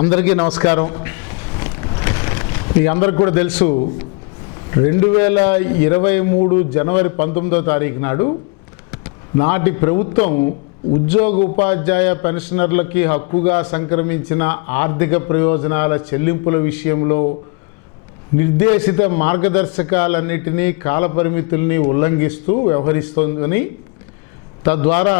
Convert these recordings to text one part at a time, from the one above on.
అందరికీ నమస్కారం. మీ అందరికి కూడా తెలుసు రెండు వేల ఇరవై మూడు జనవరి పంతొమ్మిదో తారీఖు నాడు నాటి ప్రభుత్వం ఉద్యోగ ఉపాధ్యాయ పెన్షనర్లకి హక్కుగా సంక్రమించిన ఆర్థిక ప్రయోజనాల చెల్లింపుల విషయంలో నిర్దేశిత మార్గదర్శకాలన్నిటినీ కాలపరిమితుల్ని ఉల్లంఘిస్తూ వ్యవహరిస్తోందని తద్వారా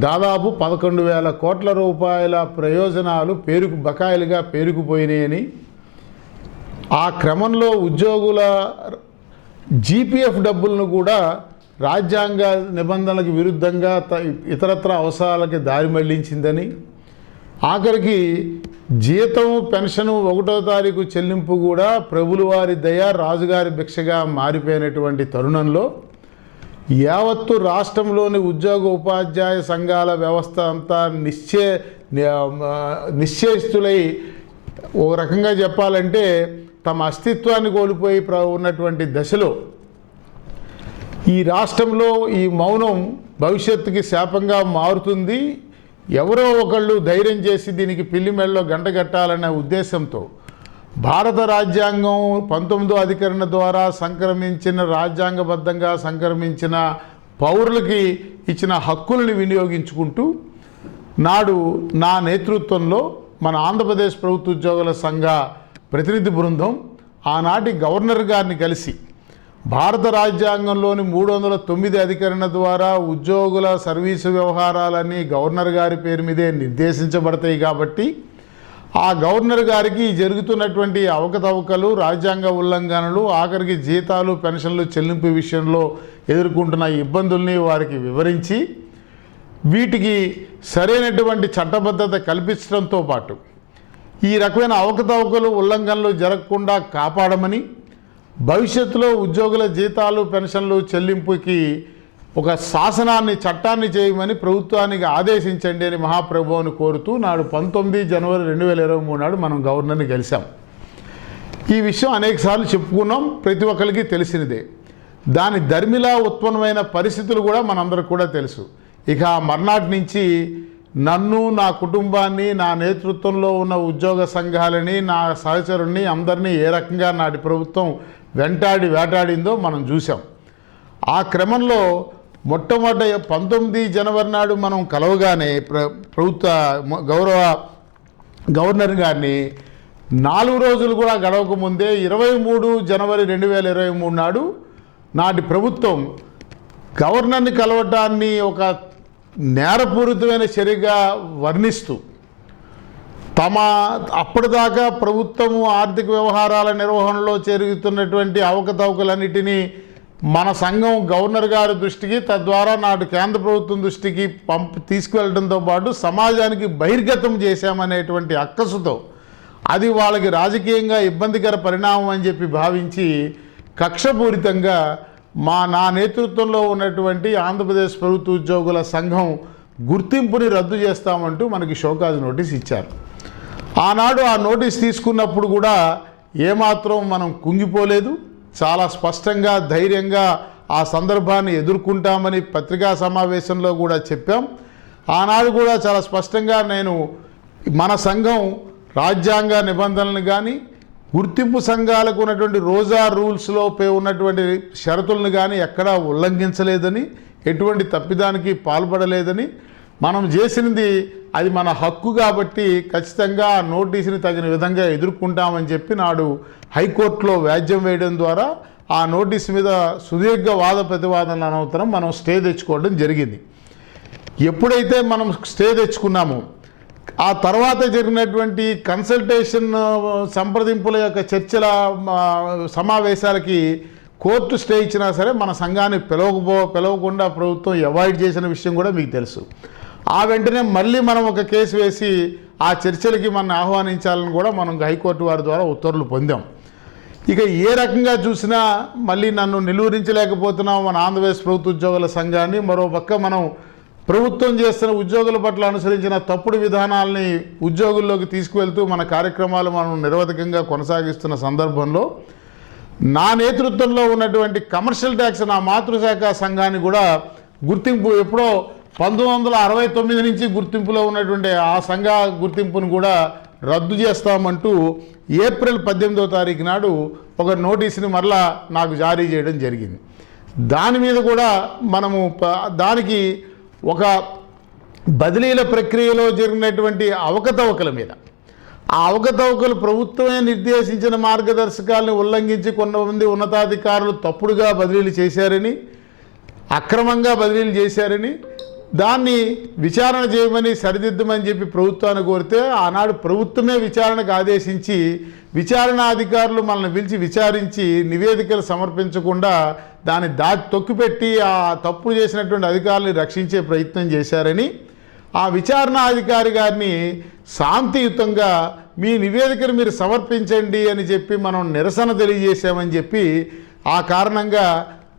దాదాపు పదకొండు వేల కోట్ల రూపాయల ప్రయోజనాలు పేరుకు బకాయిలుగా పేరుకుపోయినాయని ఆ క్రమంలో ఉద్యోగుల జీపీఎఫ్ డబ్బులను కూడా రాజ్యాంగ నిబంధనలకు విరుద్ధంగా త- ఇతరత్ర అవసరాలకి దారి మళ్ళించిందని ఆఖరికి జీతం పెన్షను ఒకటో తారీఖు చెల్లింపు కూడా ప్రభులవారి దయ రాజుగారి భిక్షగా మారిపోయినటువంటి తరుణంలో యావత్తు రాష్ట్రంలోని ఉద్యోగ ఉపాధ్యాయ సంఘాల వ్యవస్థ అంతా నిశ్చయ నిశ్చయిస్తులై ఓ రకంగా చెప్పాలంటే తమ అస్తిత్వాన్ని కోల్పోయి ప్ర- ఉన్నటువంటి దశలో ఈ రాష్ట్రంలో ఈ మౌనం భవిష్యత్తుకి శాపంగా మారుతుంది. ఎవరో ఒకళ్ళు ధైర్యం చేసి దీనికి పిల్లి మెళ్ళలో గంట కట్టాలనే ఉద్దేశంతో భారత రాజ్యాంగం పంతొమ్మిదో అధికరణ ద్వారా సంక్రమించిన రాజ్యాంగబద్ధంగా సంక్రమించిన పౌరులకి ఇచ్చిన హక్కుల్ని వినియోగించుకుంటూ నాడు నా నేతృత్వంలో మన ఆంధ్రప్రదేశ్ ప్రభుత్వ ఉద్యోగుల సంఘ ప్రతినిధి బృందం ఆనాటి గవర్నర్ గారిని కలిసి భారత రాజ్యాంగంలోని మూడు వందల తొమ్మిది అధికరణ ద్వారా ఉద్యోగుల సర్వీసు వ్యవహారాలన్నీ గవర్నర్ గారి పేరు మీదే నిర్దేశించబడతాయి కాబట్టి ఆ గవర్నర్ గారికి జరుగుతున్నటువంటి అవకతవకలు రాజ్యాంగ ఉల్లంఘనలు ఆఖరికి జీతాలు పెన్షన్లు చెల్లింపు విషయంలో ఎదుర్కొంటున్న ఇబ్బందుల్ని వారికి వివరించి వీటికి సరైనటువంటి చట్టబద్ధత కల్పించడంతో పాటు ఈ రకమైన అవకతవకలు ఉల్లంఘనలు జరగకుండా కాపాడమని భవిష్యత్తులో ఉద్యోగుల జీతాలు పెన్షన్లు చెల్లింపుకి ఒక శాసనాన్ని చట్టాన్ని చేయమని ప్రభుత్వానికి ఆదేశించండి అని మహాప్రభువుని కోరుతూ నాడు పంతొమ్మిది జనవరి రెండు వేల ఇరవై మూడు నాడు మనం గవర్నర్ని కలిసాం ఈ విషయం అనేకసార్లు చెప్పుకున్నాం ప్రతి ఒక్కరికి తెలిసినదే. దాని ధర్మిలా ఉత్పన్నమైన పరిస్థితులు కూడా మనందరికి కూడా తెలుసు. ఇక ఆ మర్నాటి నుంచి నన్ను నా కుటుంబాన్ని నా నేతృత్వంలో ఉన్న ఉద్యోగ సంఘాలని నా సహచరుణ్ణి అందరినీ ఏ రకంగా నాటి ప్రభుత్వం వెంటాడి వేటాడిందో మనం చూసాం ఆ క్రమంలో మొట్టమొదటి పంతొమ్మిది జనవరి నాడు మనం కలవగానే ప్ర ప్రభుత్వ గౌరవ గవర్నర్ గారిని నాలుగు రోజులు కూడా గడవక ముందే ఇరవై మూడు జనవరి రెండు వేల ఇరవై మూడు నాడు నాటి ప్రభుత్వం గవర్నర్ని కలవటాన్ని ఒక నేరపూరితమైన చర్యగా వర్ణిస్తూ తమ అప్పటిదాకా ప్రభుత్వము ఆర్థిక వ్యవహారాల నిర్వహణలో జరుగుతున్నటువంటి అవకతవకలన్నిటినీ మన సంఘం గవర్నర్ గారి దృష్టికి తద్వారా నాటి కేంద్ర ప్రభుత్వం దృష్టికి పంప్ తీసుకువెళ్ళడంతో పాటు సమాజానికి బహిర్గతం చేశామనేటువంటి అక్కసుతో అది వాళ్ళకి రాజకీయంగా ఇబ్బందికర పరిణామం అని చెప్పి భావించి కక్షపూరితంగా మా నా నేతృత్వంలో ఉన్నటువంటి ఆంధ్రప్రదేశ్ ప్రభుత్వ ఉద్యోగుల సంఘం గుర్తింపుని రద్దు చేస్తామంటూ మనకి షోకాజ్ నోటీస్ ఇచ్చారు. ఆనాడు ఆ నోటీస్ తీసుకున్నప్పుడు కూడా ఏమాత్రం మనం కుంగిపోలేదు. చాలా స్పష్టంగా ధైర్యంగా ఆ సందర్భాన్ని ఎదుర్కొంటామని పత్రికా సమావేశంలో కూడా చెప్పాం. ఆనాడు కూడా చాలా స్పష్టంగా నేను మన సంఘం రాజ్యాంగ నిబంధనలను కానీ గుర్తింపు సంఘాలకు ఉన్నటువంటి రోజా రూల్స్లో ఉన్నటువంటి షరతులను కానీ ఎక్కడా ఉల్లంఘించలేదని ఎటువంటి తప్పిదానికి పాల్పడలేదని మనం చేసినది అది మన హక్కు కాబట్టి ఖచ్చితంగా నోటీసుని తగిన విధంగా ఎదుర్కొంటామని చెప్పి నాడు హైకోర్టులో వ్యాజ్యం వేయడం ద్వారా ఆ నోటీస్ మీద సుదీర్ఘ వాద ప్రతివాదనల అనంతరం మనం స్టే తెచ్చుకోవడం జరిగింది. ఎప్పుడైతే మనం స్టే తెచ్చుకున్నామో ఆ తర్వాత జరిగినటువంటి కన్సల్టేషన్ సంప్రదింపుల యొక్క చర్చల సమావేశాలకి కోర్టు స్టే ఇచ్చినా సరే మన సంఘాన్ని పిలవకపో పిలవకుండా ప్రభుత్వం అవాయిడ్ చేసిన విషయం కూడా మీకు తెలుసు. ఆ వెంటనే మళ్ళీ మనం ఒక కేసు వేసి ఆ చర్చలకి మనం ఆహ్వానించాలని కూడా మనం హైకోర్టు వారి ద్వారా ఉత్తర్వులు పొందాం. ఇక ఏ రకంగా చూసినా మళ్ళీ నన్ను నిలువరించలేకపోతున్నాం మన ఆంధ్రప్రదేశ్ ప్రభుత్వ ఉద్యోగుల సంఘాన్ని. మరో పక్క మనం ప్రభుత్వం చేస్తున్న ఉద్యోగుల పట్ల అనుసరించిన తప్పుడు విధానాలని ఉద్యోగుల్లోకి తీసుకువెళ్తూ మన కార్యక్రమాలు మనం నిరవధికంగా కొనసాగిస్తున్న సందర్భంలో నా నేతృత్వంలో ఉన్నటువంటి కమర్షియల్ ట్యాక్స్ నా మాతృశాఖ సంఘాన్ని కూడా గుర్తింపు ఎప్పుడో పంతొమ్మిది వందల అరవై తొమ్మిది నుంచి గుర్తింపులో ఉన్నటువంటి ఆ సంఘ గుర్తింపును కూడా రద్దు చేస్తామంటూ ఏప్రిల్ పద్దెనిమిదో తారీఖు నాడు ఒక నోటీసుని మరలా నాకు జారీ చేయడం జరిగింది. దాని మీద కూడా మనము ప- దానికి ఒక బదిలీల ప్రక్రియలో జరిగినటువంటి అవకతవకల మీద. ఆ అవకతవకలు ప్రభుత్వమే నిర్దేశించిన మార్గదర్శకాలను ఉల్లంఘించి కొంతమంది ఉన్నతాధికారులు తప్పుడుగా బదిలీలు చేశారని అక్రమంగా బదిలీలు చేశారని దాన్ని విచారణ చేయమని సరిదిద్దమని చెప్పి ప్రభుత్వాన్ని కోరితే ఆనాడు ప్రభుత్వమే విచారణకు ఆదేశించి విచారణ అధికారులు మనల్ని పిలిచి విచారించి నివేదికలు సమర్పించకుండా దాన్ని దా తొక్కిపెట్టి ఆ తప్పు చేసినటువంటి అధికారులను రక్షించే ప్రయత్నం చేశారని ఆ విచారణ అధికారి గారిని శాంతియుతంగా మీ నివేదికను మీరు సమర్పించండి అని చెప్పి మనం నిరసన తెలియజేశామని చెప్పి ఆ కారణంగా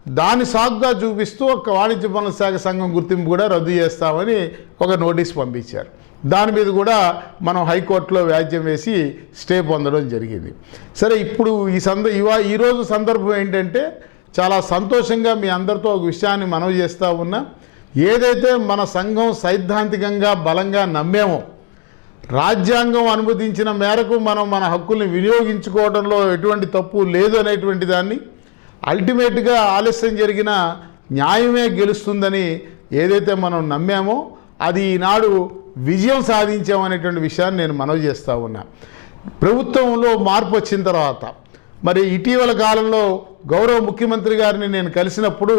దాని సాగుగా చూపిస్తూ ఒక వాణిజ్య పనుల శాఖ సంఘం గుర్తింపు కూడా రద్దు చేస్తామని ఒక నోటీస్ పంపించారు. దాని మీద కూడా మనం హైకోర్టులో వ్యాజ్యం వేసి స్టే పొందడం జరిగింది. సరే ఇప్పుడు ఈ సంద ఇవా ఈరోజు సందర్భం ఏంటంటే చాలా సంతోషంగా మీ అందరితో ఒక విషయాన్ని మనవి చేస్తూ ఉన్నా. ఏదైతే మన సంఘం సైద్ధాంతికంగా బలంగా నమ్మేమో రాజ్యాంగం అనుమతించిన మేరకు మనం మన హక్కుల్ని వినియోగించుకోవడంలో ఎటువంటి తప్పు లేదు అనేటువంటి దాన్ని అల్టిమేట్గా ఆలస్యం జరిగిన న్యాయమే గెలుస్తుందని ఏదైతే మనం నమ్మామో అది ఈనాడు విజయం సాధించామనేటువంటి విషయాన్ని నేను మనవి చేస్తూ ఉన్నా. ప్రభుత్వంలో మార్పు వచ్చిన తర్వాత మరి ఇటీవల కాలంలో గౌరవ ముఖ్యమంత్రి గారిని నేను కలిసినప్పుడు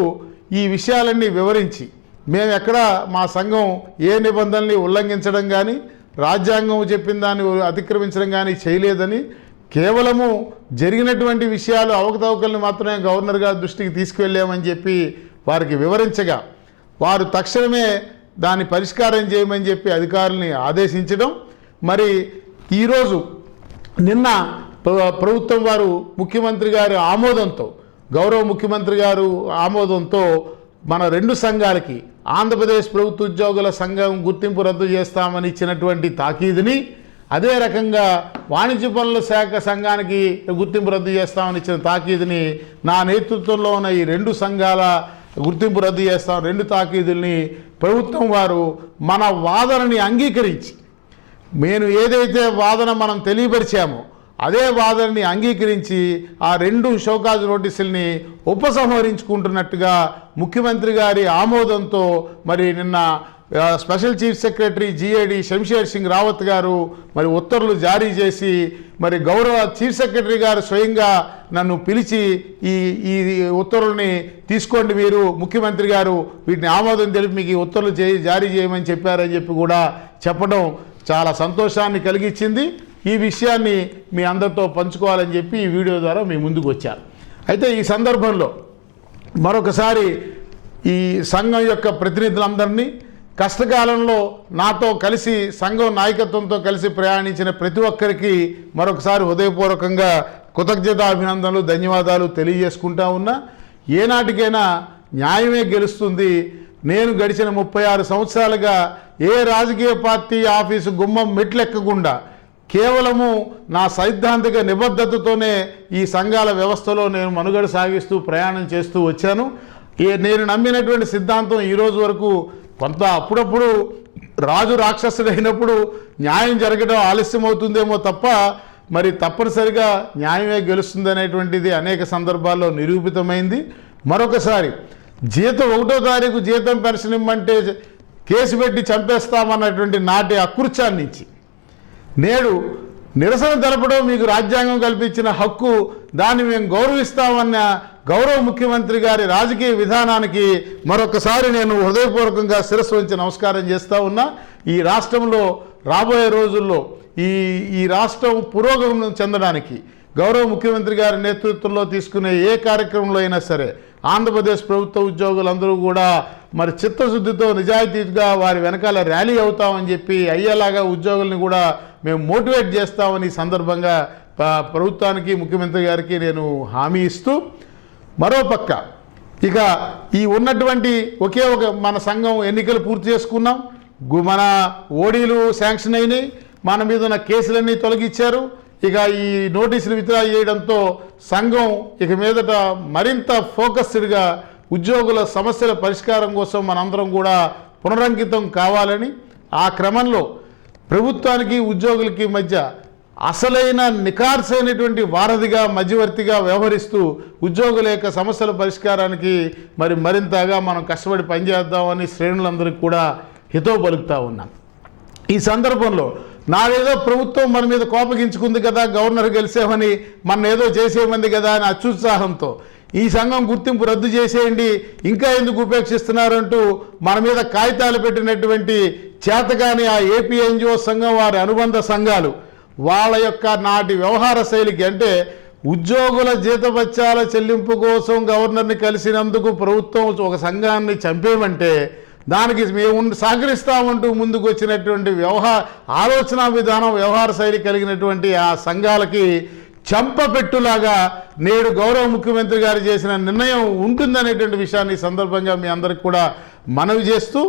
ఈ విషయాలన్నీ వివరించి మేము ఎక్కడ మా సంఘం ఏ నిబంధనల్ని ఉల్లంఘించడం కానీ రాజ్యాంగం చెప్పిన దాన్ని అతిక్రమించడం కానీ చేయలేదని కేవలము జరిగినటువంటి విషయాలు అవకతవకల్ని మాత్రమే గవర్నర్ గారి దృష్టికి తీసుకువెళ్ళామని చెప్పి వారికి వివరించగా వారు తక్షణమే దాన్ని పరిష్కారం చేయమని చెప్పి అధికారుల్ని ఆదేశించడం మరి ఈరోజు నిన్న ప్ర- ప్రభుత్వం వారు ముఖ్యమంత్రి గారి ఆమోదంతో గౌరవ ముఖ్యమంత్రి గారు ఆమోదంతో మన రెండు సంఘాలకి ఆంధ్రప్రదేశ్ ప్రభుత్వ ఉద్యోగుల సంఘం గుర్తింపు రద్దు చేస్తామని ఇచ్చినటువంటి తాకీదుని అదే రకంగా వాణిజ్య పనుల శాఖ సంఘానికి గుర్తింపు రద్దు చేస్తామని ఇచ్చిన తాకీదుని నా నేతృత్వంలో ఉన్న ఈ రెండు సంఘాల గుర్తింపు రద్దు చేస్తాం. రెండు తాకీదుల్ని ప్రభుత్వం వారు మన వాదనని అంగీకరించి నేను ఏదైతే వాదన మనం తెలియపరిచామో అదే వాదనని అంగీకరించి ఆ రెండు షోకాజ్ నోటీసుల్ని ఉపసంహరించుకుంటున్నట్టుగా ముఖ్యమంత్రి గారి ఆమోదంతో మరి నిన్న special chief secretary GAD Shamsher Singh Rawat గారు మరి ఉత్తర్వులు జారీ చేసి మరి గౌరవ చీఫ్ సెక్రటరీ గారు స్వయంగా నన్ను పిలిచి ఈ ఈ ఉత్తర్వుల్ని తీసుకోండి మీరు ముఖ్యమంత్రి గారు వీటిని ఆమోదం తెలిపి మీకు ఈ ఉత్తర్వులు జారీ చేయమని చెప్పారని చెప్పి కూడా చెప్పడం చాలా సంతోషాన్ని కలిగించింది ఈ విషయాన్ని మీ అందరితో పంచుకోవాలని చెప్పి ఈ వీడియో ద్వారా మీ ముందుకు వచ్చారు అయితే ఈ సందర్భంలో మరొకసారి ఈ సంఘం యొక్క ప్రతినిధులందరినీ కష్టకాలంలో నాతో కలిసి సంఘం నాయకత్వంతో కలిసి ప్రయాణించిన ప్రతి ఒక్కరికి మరొకసారి హృదయపూర్వకంగా కృతజ్ఞత అభినందనలు ధన్యవాదాలు తెలియజేసుకుంటా ఉన్నా. ఏనాటికైనా న్యాయమే గెలుస్తుంది. నేను గడిచిన ముప్పై ఆరు సంవత్సరాలుగా ఏ రాజకీయ పార్టీ ఆఫీసు గుమ్మం మెట్లెక్కకుండా కేవలము నా సైద్ధాంతిక నిబద్ధతతోనే ఈ సంఘాల వ్యవస్థలో నేను మనుగడ సాగిస్తూ ప్రయాణం చేస్తూ వచ్చాను. నేను నమ్మినటువంటి సిద్ధాంతం ఈరోజు వరకు కొంత అప్పుడప్పుడు రాజు రాక్షసుడైనప్పుడు అయినప్పుడు న్యాయం జరగడం ఆలస్యం అవుతుందేమో తప్ప మరి తప్పనిసరిగా న్యాయమే గెలుస్తుంది అనేటువంటిది అనేక సందర్భాల్లో నిరూపితమైంది. మరొకసారి జీతం ఒకటో తారీఖు జీతం పెన్షన్ ఇమ్మంటే కేసు పెట్టి చంపేస్తామన్నటువంటి నాటి అకృత్యాన్నించి నేడు నిరసన తెలపడం మీకు రాజ్యాంగం కల్పించిన హక్కు. దాన్ని మేము గౌరవిస్తామన్న గౌరవ ముఖ్యమంత్రి గారి రాజకీయ విధానానికి మరొకసారి నేను హృదయపూర్వకంగా శిరస్సు ఉంచి నమస్కారం చేస్తా ఉన్నా. ఈ రాష్ట్రంలో రాబోయే రోజుల్లో ఈ ఈ రాష్ట్రం పురోగమనం చెందడానికి గౌరవ ముఖ్యమంత్రి గారి నేతృత్వంలో తీసుకునే ఏ కార్యక్రమంలో అయినా సరే ఆంధ్రప్రదేశ్ ప్రభుత్వ ఉద్యోగులందరూ కూడా మరి చిత్తశుద్ధితో నిజాయితీగా వారి వెనకాల ర్యాలీ అవుతామని చెప్పి అయ్యేలాగా ఉద్యోగుల్ని కూడా మేము మోటివేట్ చేస్తామని సందర్భంగా ప్రభుత్వానికి ముఖ్యమంత్రి గారికి నేను హామీ ఇస్తూ మరోపక్క ఇక ఈ ఉన్నటువంటి ఒకే ఒక మన సంఘం ఎన్నికలు పూర్తి చేసుకున్నాం. గు- మన ఓడీలు శాంక్షన్ అయినాయి. మన మీద ఉన్న కేసులన్నీ తొలగించారు ఇక ఈ నోటీసులు విత్డ్రా చేయడంతో సంఘం ఇక మీదట మరింత ఫోకస్డ్గా ఉద్యోగుల సమస్యల పరిష్కారం కోసం మనందరం కూడా పునరంకితం కావాలని ఆ క్రమంలో ప్రభుత్వానికి ఉద్యోగులకి మధ్య అసలైన నికార్సైనటువంటి వారధిగా మధ్యవర్తిగా వ్యవహరిస్తూ ఉద్యోగుల యొక్క సమస్యల పరిష్కారానికి మరి మరింతగా మనం కష్టపడి పనిచేద్దామని శ్రేణులందరికీ కూడా హితవు పలుకుతూ ఉన్నాం. ఈ సందర్భంలో నాదేదో ప్రభుత్వం మన మీద కోపగించుకుంది కదా గవర్నర్ గెలిచామని మన ఏదో చేసేమంది కదా అని అత్యుత్సాహంతో. ఈ సంఘం గుర్తింపు రద్దు చేసేయండి ఇంకా ఎందుకు ఉపేక్షిస్తున్నారంటూ మన మీద కాగితాలు పెట్టినటువంటి చేతగాని ఆ ఏపీ ఎన్జిఓ సంఘం వారి అనుబంధ సంఘాలు. వాళ్ళ యొక్క నాటి వ్యవహార శైలికి అంటే ఉద్యోగుల జీతభత్యాల చెల్లింపు కోసం గవర్నర్ని కలిసినందుకు ప్రభుత్వం ఒక సంఘాన్ని చంపేమంటే దానికి మేము సహకరిస్తామంటూ ముందుకు వచ్చినటువంటి వ్యవహార ఆలోచన విధానం వ్యవహార శైలి కలిగినటువంటి ఆ సంఘాలకి చెంపపెట్టులాగా నేడు గౌరవ ముఖ్యమంత్రి గారు చేసిన నిర్ణయం ఉంటుందనేటువంటి విషయాన్ని సందర్భంగా మీ అందరికి కూడా మనవి చేస్తూ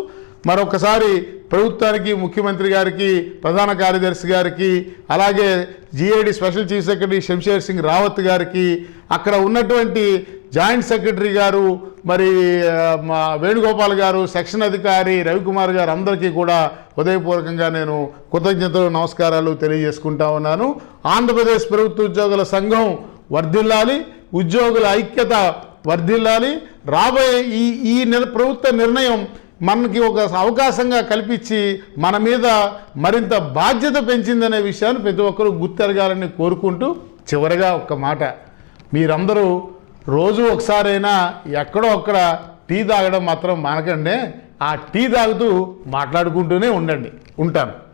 మరొకసారి ప్రభుత్వానికి ముఖ్యమంత్రి గారికి ప్రధాన కార్యదర్శి గారికి అలాగే GAD special chief secretary Shamsher Singh Rawat గారికి అక్కడ ఉన్నటువంటి జాయింట్ సెక్రటరీ గారు మరి మా వేణుగోపాల్ గారు సెక్షన్ అధికారి రవికుమార్ గారు అందరికీ కూడా హృదయపూర్వకంగా నేను కృతజ్ఞతలు నమస్కారాలు తెలియజేసుకుంటా ఉన్నాను. ఆంధ్రప్రదేశ్ ప్రభుత్వ ఉద్యోగుల సంఘం వర్ధిల్లాలి ఉద్యోగుల ఐక్యత వర్ధిల్లాలి. రాబోయే ఈ ఈ ప్రభుత్వ నిర్ణయం మనకి ఒక అవకాశంగా కల్పించి మన మీద మరింత బాధ్యత పెంచిందనే విషయాన్ని ప్రతి ఒక్కరూ గుర్తెరగాలని కోరుకుంటూ చివరగా ఒక్క మాట. మీరందరూ రోజు ఒకసారైనా ఎక్కడో అక్కడ టీ తాగడం మాత్రం మానకండి. ఆ టీ తాగుతూ మాట్లాడుకుంటూనే ఉండండి. ఉంటాను.